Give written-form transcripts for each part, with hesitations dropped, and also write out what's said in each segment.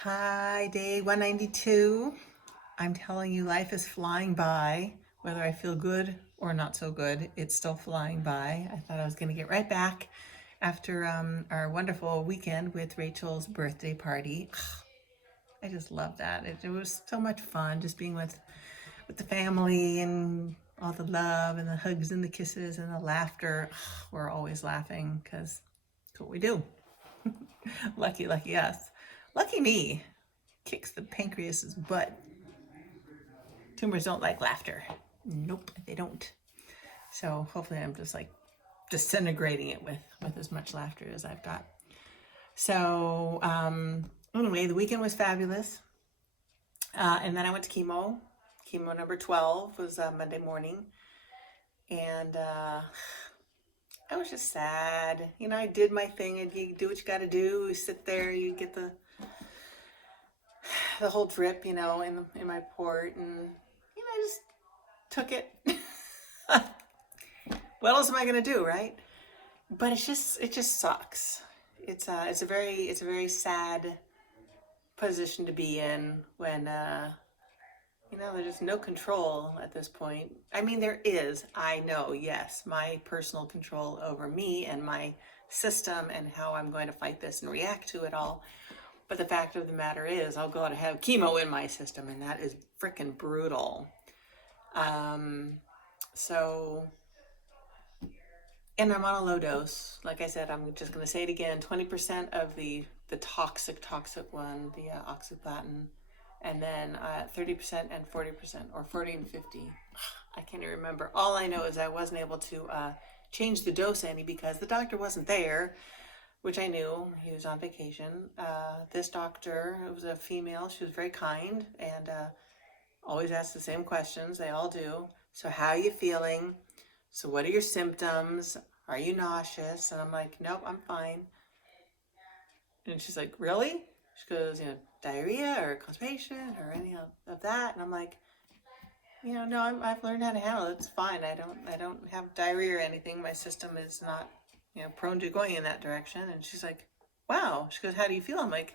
Hi, day 192. I'm telling you, life is flying by. Whether I feel good or not so good, it's still flying by. I thought I was going to get right back after our wonderful weekend with Rachel's birthday party. I just love that. It was so much fun just being with the family and all the love and the hugs and the kisses and the laughter. We're always laughing because it's what we do. Lucky, lucky us. Lucky me. Kicks the pancreas's butt. Tumors don't like laughter. Nope, they don't. So hopefully I'm just like disintegrating it with as much laughter as I've got. So anyway, the weekend was fabulous. And then I went to chemo. Chemo number 12 was Monday morning. And I was just sad. You know, I did my thing. And you do what you got to do. You sit there, you get the whole drip, in my port. And, I just took it. What else am I going to do, right? But it just sucks. It's a very sad position to be in when there's no control at this point. I mean, there is, I know, yes, my personal control over me and my system and how I'm going to fight this and react to it all. But the fact of the matter is, I'll go out and have chemo in my system, and that is freaking brutal. So And I'm on a low dose. Like I said, I'm just going to say it again: 20% of the toxic one, the oxyplatin, and then 30% and 40%, or 40 and 50. I can't even remember. All I know is I wasn't able to change the dose any because the doctor wasn't there, which I knew. He was on vacation. This doctor, it was a female. She was very kind and always asked the same questions. They all do. So, how are you feeling? So, what are your symptoms? Are you nauseous? And I'm like, nope, I'm fine. And she's like, really? She goes, diarrhea or constipation or any of that. And I'm like, no, I've learned how to handle it. It's fine. I don't have diarrhea or anything. My system is not, prone to going in that direction. And she's like, wow. She goes, how do you feel? I'm like,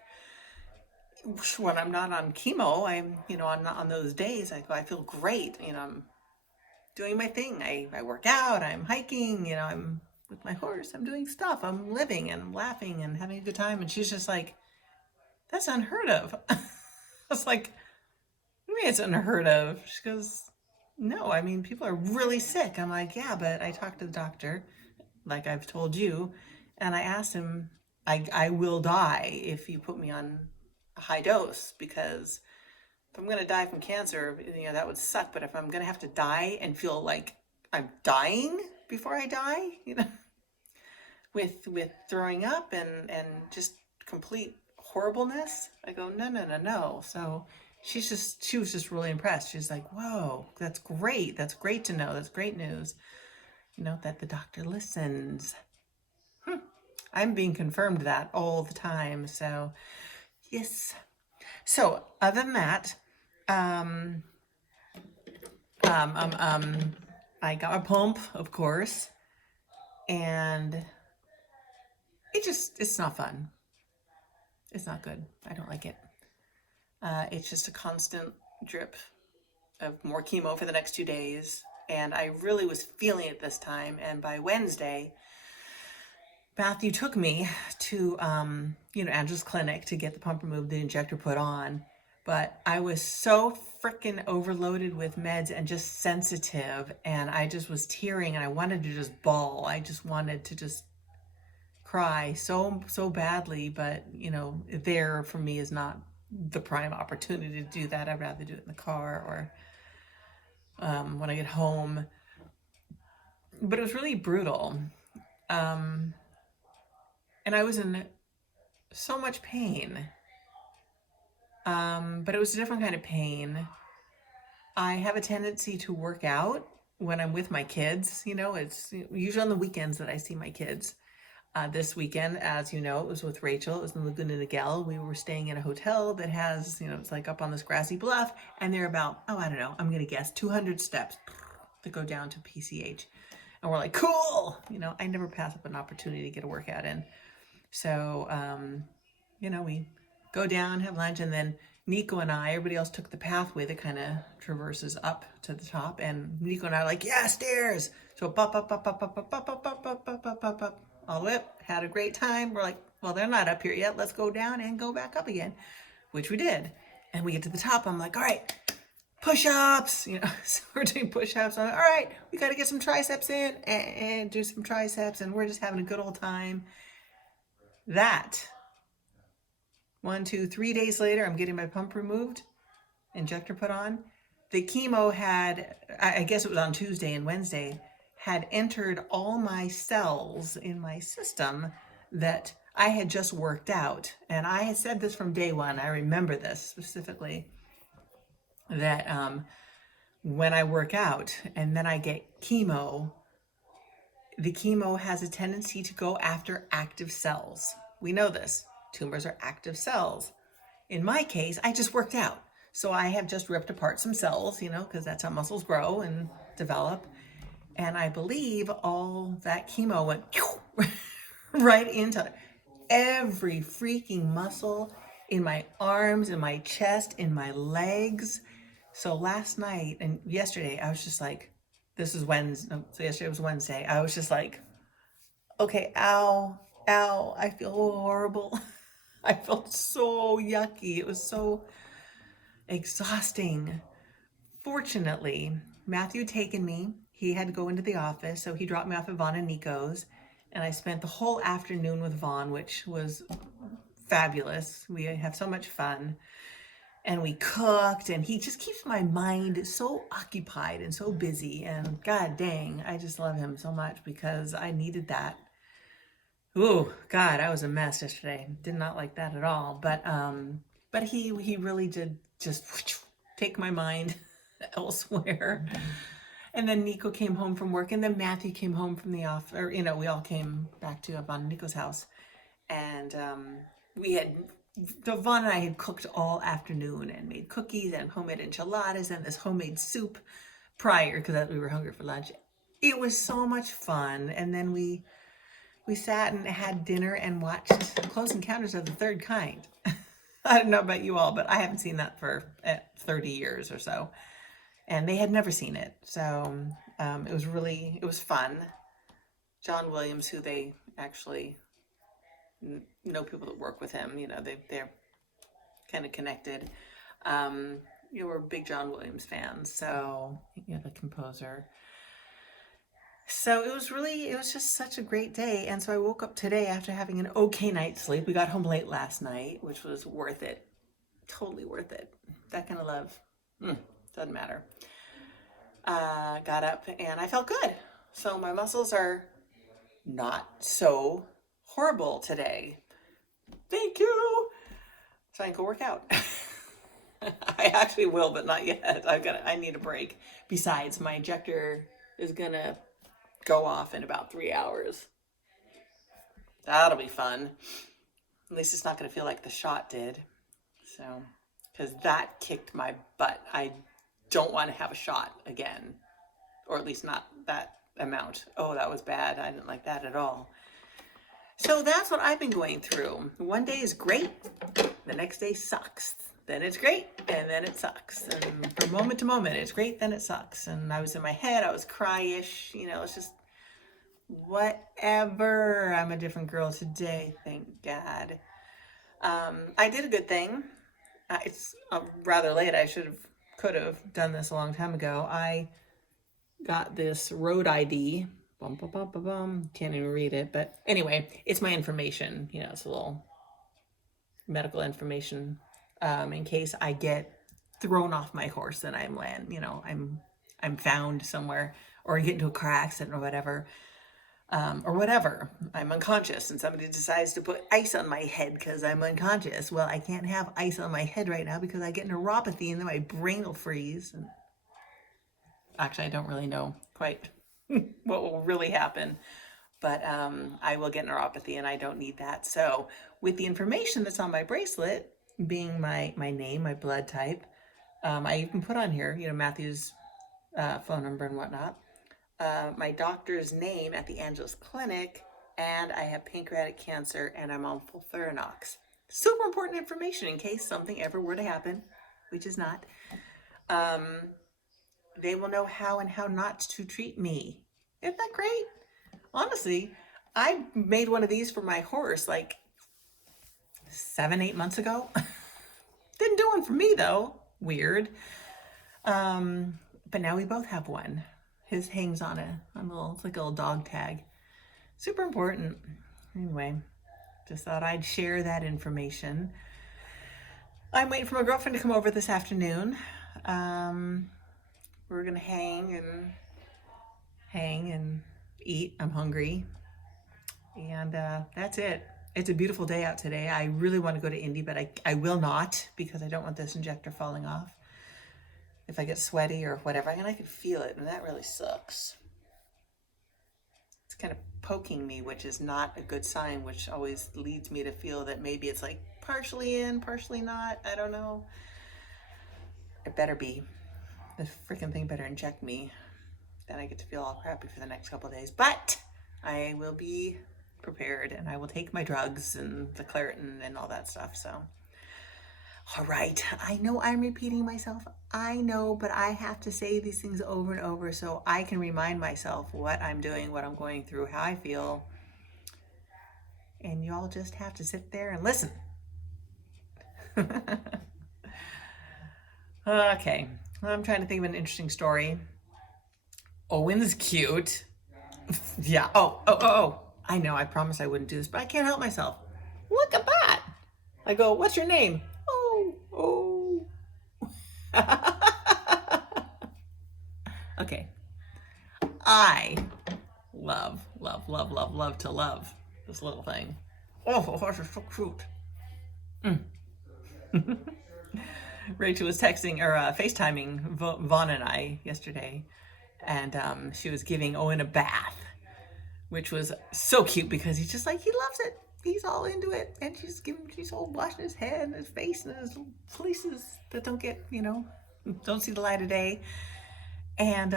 when I'm not on chemo, on those days, I feel great. I'm doing my thing. I work out, I'm hiking, I'm with my horse, I'm doing stuff, I'm living and laughing and having a good time. And she's just like, that's unheard of. I was like, what do you mean it's unheard of? She goes, no, I mean, people are really sick. I'm like, yeah, but I talked to the doctor, like I've told you, and I asked him, I will die if you put me on a high dose, because if I'm going to die from cancer, that would suck. But if I'm going to have to die and feel like I'm dying before I die, with throwing up and just complete horribleness, I go, no, no, no, no. So she was just really impressed. She's like, whoa, that's great. That's great to know. That's great news. That the doctor listens. I'm being confirmed that all the time. So yes. So other than that, um, Um, um, um, I got my pump, of course, and it's not fun. It's not good. I don't like it. It's just a constant drip of more chemo for the next 2 days. And I really was feeling it this time. And by Wednesday, Matthew took me to, Angela's clinic to get the pump removed, the injector put on. But I was so freaking overloaded with meds and just sensitive, and I just was tearing, and I wanted to just bawl. I just wanted to just cry so badly, but there for me is not the prime opportunity to do that. I'd rather do it in the car or when I get home. But it was really brutal, um, and I was in so much pain. But it was a different kind of pain. I have a tendency to work out when I'm with my kids. It's usually on the weekends that I see my kids. This weekend, as you know, it was with Rachel. It was in Laguna Niguel. We were staying in a hotel that has, it's like up on this grassy bluff, and they're about, I don't know, I'm going to guess 200 steps to go down to PCH. And we're like, cool. I never pass up an opportunity to get a workout in. So, we go down, have lunch, and then Nico and I, everybody else took the pathway that kind of traverses up to the top, and Nico and I are like, yeah, stairs. So up, all the way up. Had a great time. We're like, well, they're not up here yet. Let's go down and go back up again, which we did. And we get to the top. I'm like, all right, push-ups. So we're doing push-ups. I'm like, all right, we got to get some triceps in and do some triceps, and we're just having a good old time. That 1, 2, 3 days later, I'm getting my pump removed, injector put on. The chemo had, I guess it was on Tuesday and Wednesday, had entered all my cells in my system that I had just worked out. And I had said this from day one. I remember this specifically, that when I work out and then I get chemo, the chemo has a tendency to go after active cells. We know this. Tumors are active cells. In my case, I just worked out. So I have just ripped apart some cells, because that's how muscles grow and develop. And I believe all that chemo went right into every freaking muscle in my arms, in my chest, in my legs. So last night and yesterday, I was just like, this is Wednesday. So yesterday was Wednesday. I was just like, okay, ow, I feel horrible. I felt so yucky. It was so exhausting. Fortunately, Matthew had taken me. He had to go into the office, so he dropped me off at Vaughn and Nico's. And I spent the whole afternoon with Vaughn, which was fabulous. We have so much fun. And we cooked, and he just keeps my mind so occupied and so busy. And god dang, I just love him so much because I needed that. Ooh, God, I was a mess yesterday. Did not like that at all. But he really did just take my mind elsewhere. And then Nico came home from work, and then Matthew came home from the office. Or we all came back to up on Nico's house, and Vaughn and I had cooked all afternoon and made cookies and homemade enchiladas and this homemade soup prior because we were hungry for lunch. It was so much fun, and then we sat and had dinner and watched Close Encounters of the Third Kind. I don't know about you all, but I haven't seen that for 30 years or so. And they had never seen it. So it was fun. John Williams, who they actually know, people that work with him, they're kind of connected. We're big John Williams fans. So, the composer. So it was just such a great day. And so I woke up today after having an okay night's sleep. We got home late last night, which was worth it. Totally worth it. That kind of love. Doesn't matter. Got up and I felt good. So my muscles are not so horrible today. Thank you. So I can go work out. I actually will, but not yet. I need a break. Besides, my injector is gonna go off in about 3 hours. That'll be fun. At least it's not going to feel like the shot did. So, because that kicked my butt. I don't want to have a shot again, or at least not that amount. Oh, that was bad. I didn't like that at all. So that's what I've been going through. One day is great. The next day sucks. Then it's great, and then it sucks. And from moment to moment, it's great, then it sucks. And I was in my head, I was cry-ish, it's just whatever. I'm a different girl today, thank God. I did a good thing. It's rather late. I could have done this a long time ago. I got this road ID. Can't even read it, but anyway, it's my information. It's a little medical information. In case I get thrown off my horse and I'm found somewhere, or I get into a car accident or whatever, I'm unconscious and somebody decides to put ice on my head because I'm unconscious. Well, I can't have ice on my head right now because I get neuropathy and then my brain will freeze. And actually, I don't really know quite what will really happen, but I will get neuropathy and I don't need that. So with the information that's on my bracelet, being my name, my blood type, I even put on here, Matthew's phone number and whatnot, my doctor's name at the Angeles Clinic, and I have pancreatic cancer and I'm on fulferinox. Super important information in case something ever were to happen, which is not. They will know how and how not to treat me. Isn't that great? Honestly, I made one of these for my horse like 7, 8 months ago. Didn't do one for me though. Weird. But now we both have one. His hangs on it's like a little dog tag. Super important. Anyway, just thought I'd share that information. I'm waiting for my girlfriend to come over this afternoon. We're gonna hang and eat. I'm hungry. And that's it. It's a beautiful day out today. I really want to go to Indy, but I will not because I don't want this injector falling off. If I get sweaty or whatever, and I can feel it, and that really sucks. It's kind of poking me, which is not a good sign, which always leads me to feel that maybe it's like partially in, partially not. I don't know. It better be. The freaking thing better inject me. Then I get to feel all crappy for the next couple of days. But I will be prepared, and I will take my drugs and the Claritin and all that stuff. So, all right. I know I'm repeating myself. I know, but I have to say these things over and over so I can remind myself what I'm doing, what I'm going through, how I feel. And you all just have to sit there and listen. Okay. I'm trying to think of an interesting story. Owen's cute. Yeah. Oh. I know. I promised I wouldn't do this, but I can't help myself. Look at that. I go, what's your name? Oh. Okay. I love to love this little thing. Oh, the horse is so cute. Rachel was texting or FaceTiming Vaughn and I yesterday, and she was giving Owen a bath, which was so cute because he's just like, he loves it. He's all into it, and she's all washing his head and his face and his little fleeces that don't get, don't see the light of day. And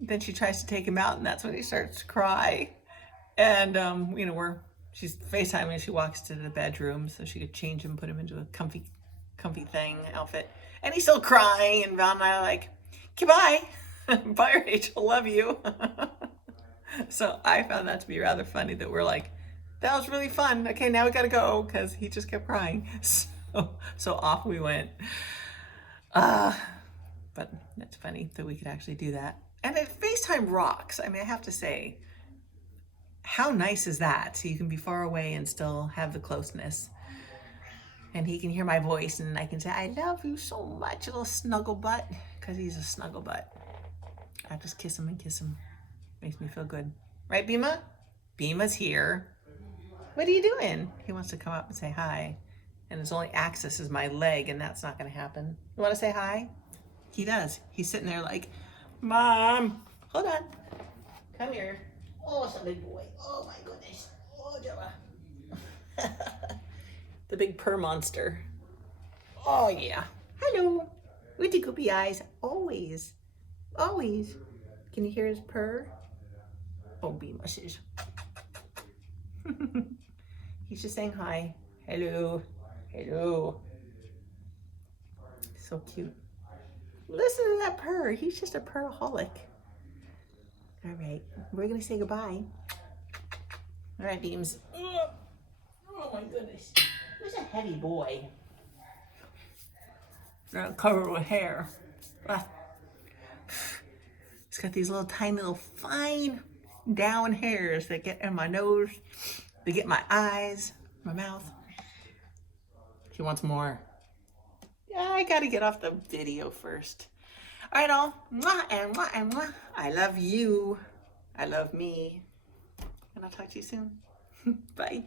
then she tries to take him out, and that's when he starts to cry. And she's FaceTiming and she walks to the bedroom so she could change him, put him into a comfy outfit. And he's still crying, and Val and I are like, okay, bye. Bye, Rachel, love you. So I found that to be rather funny that we're like, that was really fun. Okay, now we gotta go because he just kept crying. So off we went. But that's funny that we could actually do that. And FaceTime rocks. I mean, I have to say, how nice is that? So you can be far away and still have the closeness. And he can hear my voice and I can say, I love you so much, little snuggle butt, because he's a snuggle butt. I just kiss him. Makes me feel good. Right, Bima? Bima's here. What are you doing? He wants to come up and say hi. And his only access is my leg, and that's not going to happen. You want to say hi? He does. He's sitting there like, Mom. Hold on. Come here. Oh, it's a big boy. Oh, my goodness. Oh, Jella. The big purr monster. Oh, yeah. Hello. With the goopy eyes. Always. Can you hear his purr? Oh, be mushes. He's just saying hi. Hello. So cute. Listen to that purr. He's just a purraholic. All right. We're going to say goodbye. All right, Beams. Oh, my goodness. He's a heavy boy. Covered with hair. He's got these little tiny little fine down hairs that get in my nose. They get my eyes, my mouth. He wants more. Yeah, I got to get off the video first. All right, all. Mwah and mwah and mwah. I love you. I love me. And I'll talk to you soon. Bye.